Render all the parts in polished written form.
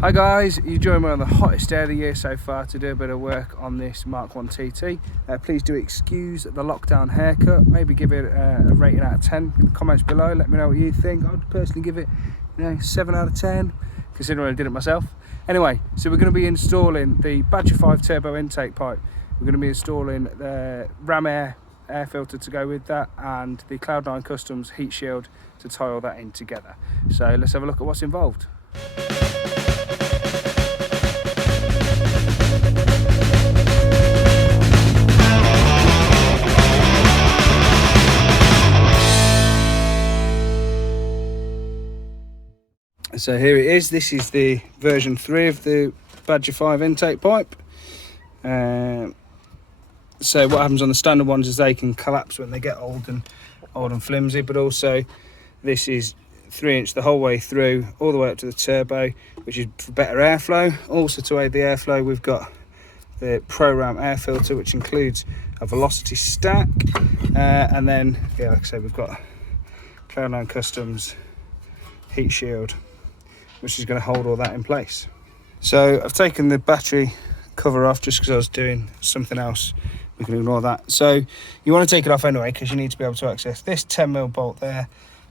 Hi guys, you join me on the hottest day of the year so far to do a bit of work on this Mark 1 TT. Please do excuse the lockdown haircut, maybe give it a rating out of 10 in the comments below. Let me know what you think. I would personally give it 7 out of 10, considering I did it myself. Anyway, so we're going to be installing the Badger 5 turbo intake pipe. We're going to be installing the Ram air filter to go with that, and the Cloude9 Customs heat shield to tie all that in together. So let's have a look at what's involved. So here it is. This is the version 3 of the Badger 5 intake pipe. So what happens on the standard ones is they can collapse when they get old and flimsy, but also this is 3-inch the whole way through, all the way up to the turbo, which is for better airflow. Also to aid the airflow, we've got the Pro Ram air filter, which includes a velocity stack, and then like I said, we've got Cloude9 Customs heat shield, which is going to hold all that in place. So I've taken the battery cover off just because I was doing something else. We can ignore that. So you want to take it off anyway, because you need to be able to access this 10mm bolt there,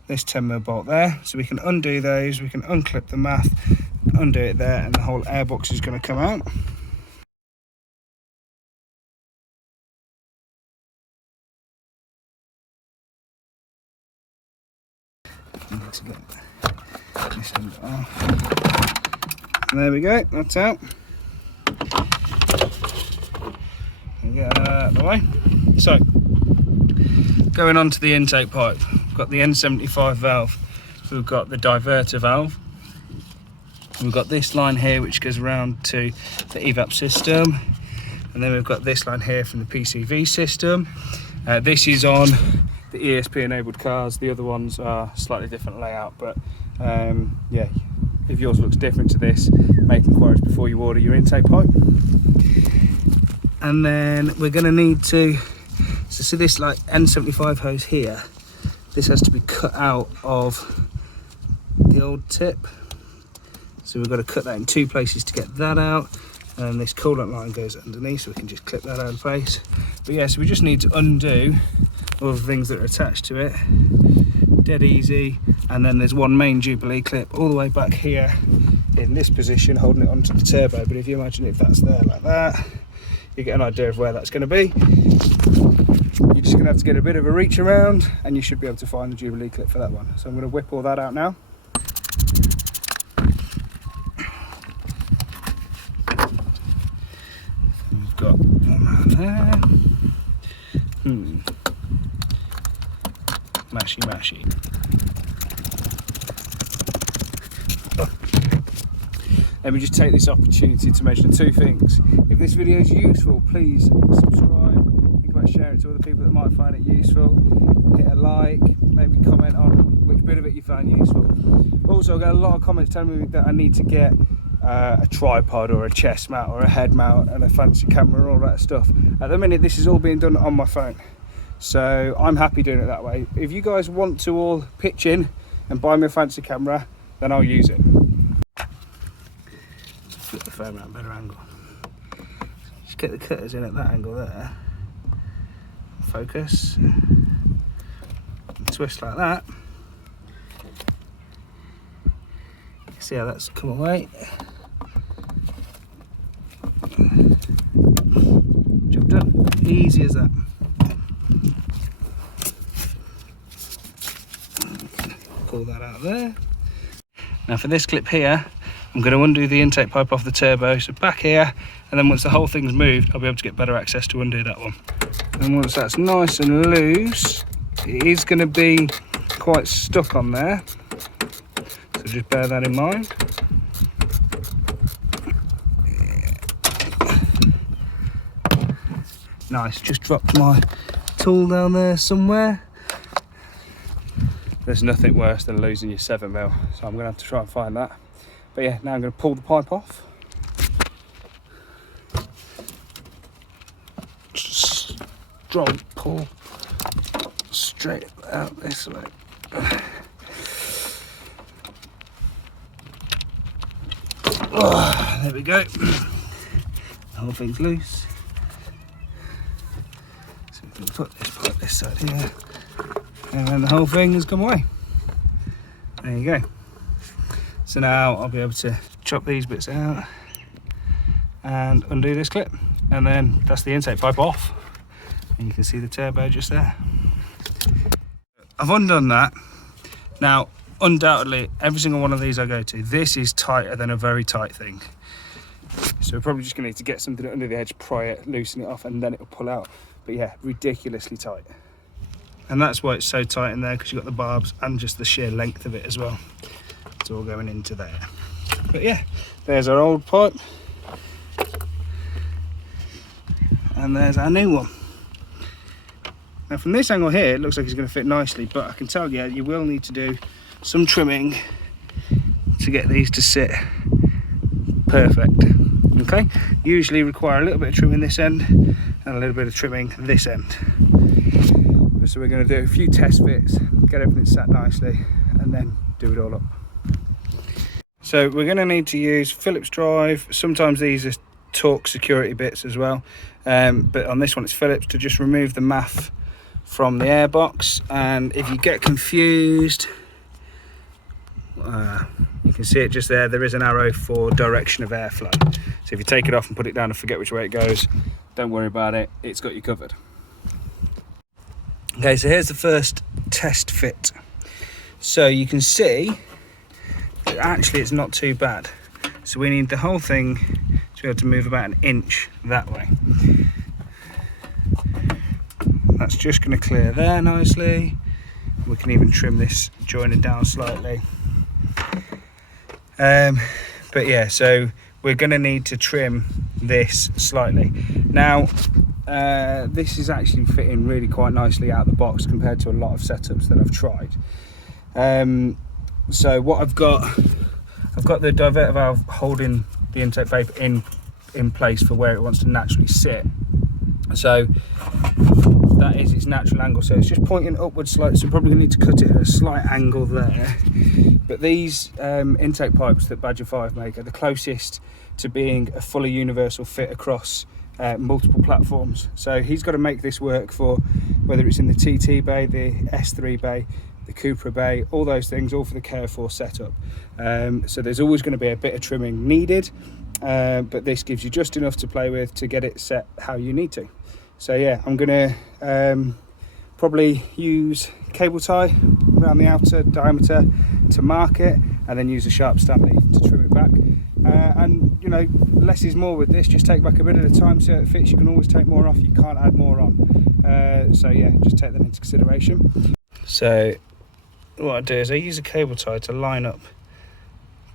this 10mm bolt there. So we can undo those, we can unclip the math, undo it there, and the whole airbox is going to come out. Need to get this end off. And there we go, that's out. Get that out of the way. So, going on to the intake pipe, we've got the N75 valve, we've got the diverter valve, we've got this line here which goes around to the evap system, and then we've got this line here from the PCV system. This is on the ESP enabled cars, the other ones are slightly different layout, but yeah, if yours looks different to this, make inquiries before you order your intake pipe. And then we're going to need to, so see this like N75 hose here, this has to be cut out of the old tip, so we've got to cut that in 2 places to get that out, and this coolant line goes underneath, so we can just clip that out of place. But yeah, so we just need to undo all the things that are attached to it, dead easy. And then there's one main Jubilee clip all the way back here in this position, holding it onto the turbo. But if you imagine if that's there like that, you get an idea of where that's going to be. You're just going to have to get a bit of a reach around, and you should be able to find the Jubilee clip for that one. So I'm going to whip all that out now. We've got one there. Mashy. Let me just take this opportunity to mention 2 things. If this video is useful, please subscribe. Think about sharing it to other people that might find it useful. Hit a like, maybe comment on which bit of it you found useful. Also, I got a lot of comments telling me that I need to get a tripod or a chest mount or a head mount and a fancy camera and all that stuff. At the minute, this is all being done on my phone, so I'm happy doing it that way. If you guys want to all pitch in and buy me a fancy camera, then I'll use it. Flip the phone around, better angle. Just get the cutters in at that angle there. Focus. Twist like that. See how that's come away. Job done. Easy as that. Pull that out there. Now for this clip here, I'm going to undo the intake pipe off the turbo, so back here, and then once the whole thing's moved, I'll be able to get better access to undo that one. And once that's nice and loose, it is going to be quite stuck on there, so just bear that in mind. Nice, just dropped my tool down there somewhere. There's nothing worse than losing your 7mm, so I'm going to have to try and find that. But yeah, now I'm going to pull the pipe off. Just strong pull straight out this way. Oh, There we go. The whole thing's loose. So we can put this side here, and then the whole thing has come away. There you go. So now I'll be able to chop these bits out and undo this clip, and then that's the intake pipe off, and you can see the turbo just there. I've undone that. Now undoubtedly every single one of these I go to, this is tighter than a very tight thing, so we're probably just going to need to get something under the edge, pry it, loosen it off, and then it'll pull out. But yeah, ridiculously tight, and that's why it's so tight in there, because you've got the barbs and just the sheer length of it as well. It's all going into there. But yeah, there's our old pipe, and there's our new one. Now from this angle here, it looks like it's going to fit nicely, but I can tell you, you will need to do some trimming to get these to sit perfect. Okay, usually require a little bit of trimming this end and a little bit of trimming this end. So we're going to do a few test fits, get everything sat nicely, and then do it all up. So we're going to need to use Phillips drive. Sometimes these are torque security bits as well, but on this one it's Phillips, to just remove the MAF from the airbox. And if you get confused, you can see it just there, there is an arrow for direction of airflow. So if you take it off and put it down and forget which way it goes, don't worry about it, it's got you covered. Okay, so here's the first test fit. So you can see that actually it's not too bad. So we need the whole thing to be able to move about 1 inch that way. That's just going to clear there nicely. We can even trim this joiner down slightly. But yeah, so we're going to need to trim this slightly. Now this is actually fitting really quite nicely out of the box compared to a lot of setups that I've tried. So what I've got the diverter valve holding the intake pipe in place for where it wants to naturally sit. So that is its natural angle, so it's just pointing upwards slightly, so we're probably going to need to cut it at a slight angle there. But these intake pipes that Badger 5 make are the closest to being a fully universal fit across multiple platforms. So he's got to make this work for whether it's in the TT bay, the S3 bay, the Cupra bay, all those things, all for the K04 setup. So there's always going to be a bit of trimming needed, but this gives you just enough to play with to get it set how you need to. So yeah, I'm going to probably use cable tie around the outer diameter to mark it, and then use a sharp Stanley to trim it back. And you know, less is more with this. Just take back a bit at a time, so it fits. You can always take more off, you can't add more on. So yeah, just take that into consideration. So what I do is I use a cable tie to line up,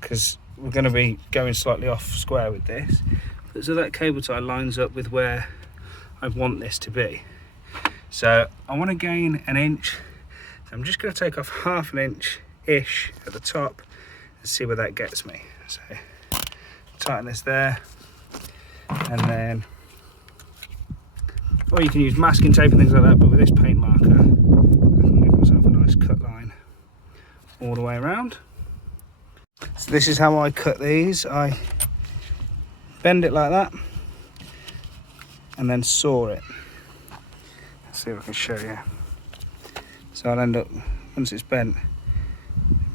because we're going to be going slightly off square with this, but so that cable tie lines up with where I want this to be. So I want to gain 1 inch, so I'm just going to take off 1/2 inch-ish at the top and see where that gets me. So tighten this there, and then, or you can use masking tape and things like that, but with this paint marker I can give myself a nice cut line all the way around. So this is how I cut these. I bend it like that and then saw it. Let's see if I can show you. So I'll end up, once it's bent,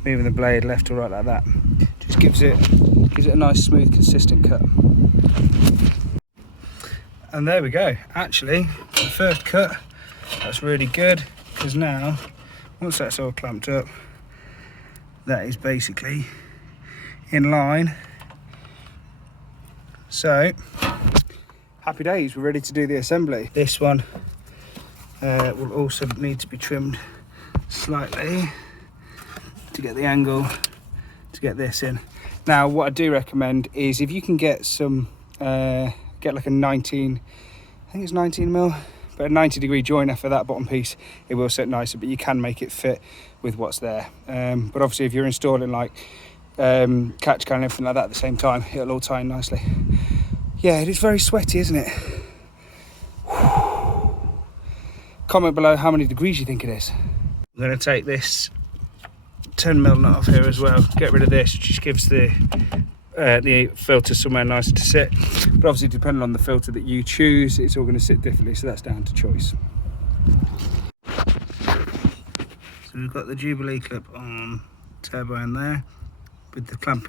moving the blade left or right like that. Just gives it a nice smooth consistent cut. And there we go. Actually, the first cut, that's really good, because now once that's all clamped up, that is basically in line. So happy days, we're ready to do the assembly. This one will also need to be trimmed slightly to get the angle to get this in. Now what I do recommend is, if you can get some get like a 19, I think it's 19 mil, but a 90-degree joiner for that bottom piece, it will sit nicer, but you can make it fit with what's there. But obviously if you're installing like catch can and everything like that at the same time, it'll all tie in nicely. Yeah, it is very sweaty, isn't it? Comment below how many degrees you think it is. I'm going to take this 10 mil nut off here as well, get rid of this, just gives the the filter somewhere nicer to sit, but obviously depending on the filter that you choose, it's all going to sit differently, so that's down to choice. So we've got the Jubilee clip on turbo in there with the clamp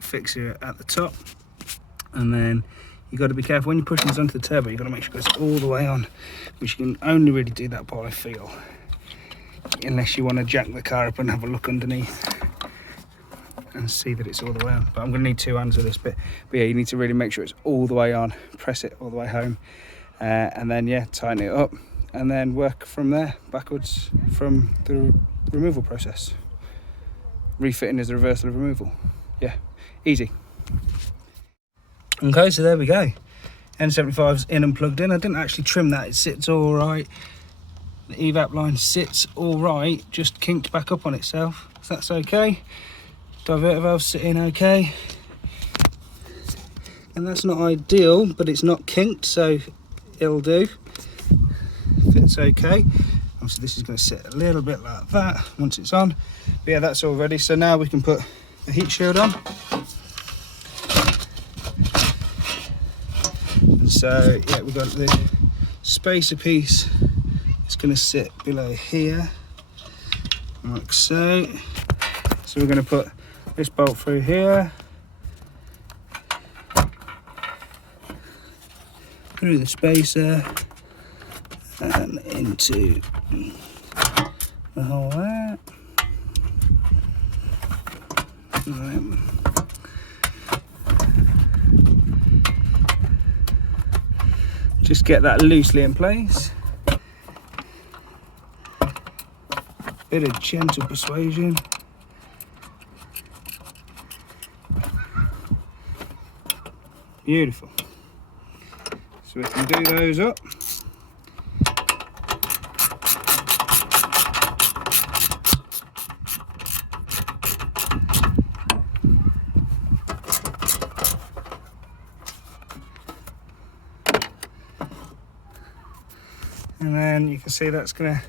fixture at the top, and then you've got to be careful when you're pushing this onto the turbo. You've got to make sure it's all the way on, which you can only really do that by feel, unless you want to jack the car up and have a look underneath and see that it's all the way on. But I'm going to need two hands with this bit. But yeah, you need to really make sure it's all the way on, press it all the way home, and then yeah, tighten it up, and then work from there backwards from the removal process. Refitting is the reversal of removal. Yeah, easy. Okay, so there we go. N75's in and plugged in. I didn't actually trim that, it sits all right. The evap line sits all right, just kinked back up on itself, so that's okay. Diverter valve sitting okay, and that's not ideal, but it's not kinked, so it'll do. Fits okay. Obviously this is going to sit a little bit like that once it's on, but yeah, that's all ready. So now we can put the heat shield on. And so yeah, we've got the spacer piece. It's going to sit below here like so. So we're going to put this bolt through here, through the spacer, and into the hole there. Just get that loosely in place. Bit of gentle persuasion. Beautiful. So we can do those up. And then you can see that's gonna,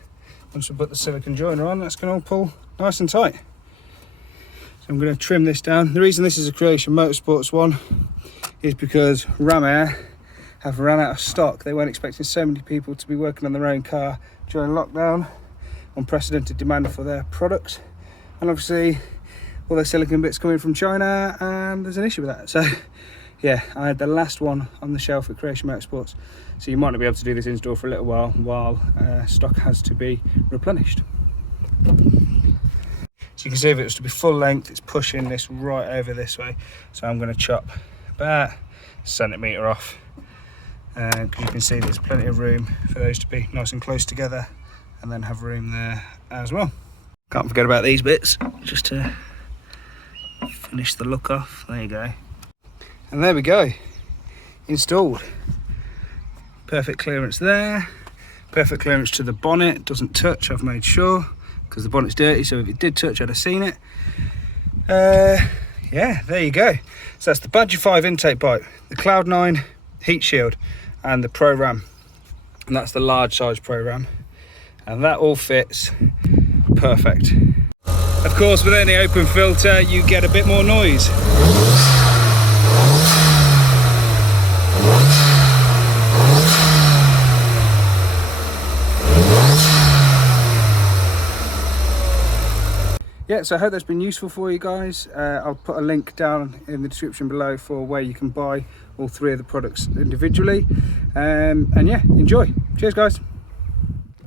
once we put the silicone joiner on, that's gonna all pull nice and tight. So I'm gonna trim this down. The reason this is a Creation Motorsports one is because Ram Air have run out of stock. They weren't expecting so many people to be working on their own car during lockdown, unprecedented demand for their product, and obviously all their silicone bits coming from China, and there's an issue with that. So yeah, I had the last one on the shelf at Creation Motorsports, so you might not be able to do this install for a little while stock has to be replenished. So you can see if it was to be full length, it's pushing this right over this way, so I'm going to chop about a centimetre off, because you can see there's plenty of room for those to be nice and close together, and then have room there as well. Can't forget about these bits, just to finish the look off. There you go. And there we go, installed. Perfect clearance there, perfect clearance to the bonnet, doesn't touch, I've made sure, because the bonnet's dirty, so if it did touch I'd have seen it. Yeah, there you go. So that's the Badger 5 intake pipe, the Cloude9 heat shield, and the Pro Ram, and that's the large size Pro Ram, and that all fits perfect. Of course, with any open filter you get a bit more noise. Yeah, so I hope that's been useful for you guys. I'll put a link down in the description below for where you can buy all three of the products individually. And yeah, enjoy. Cheers guys.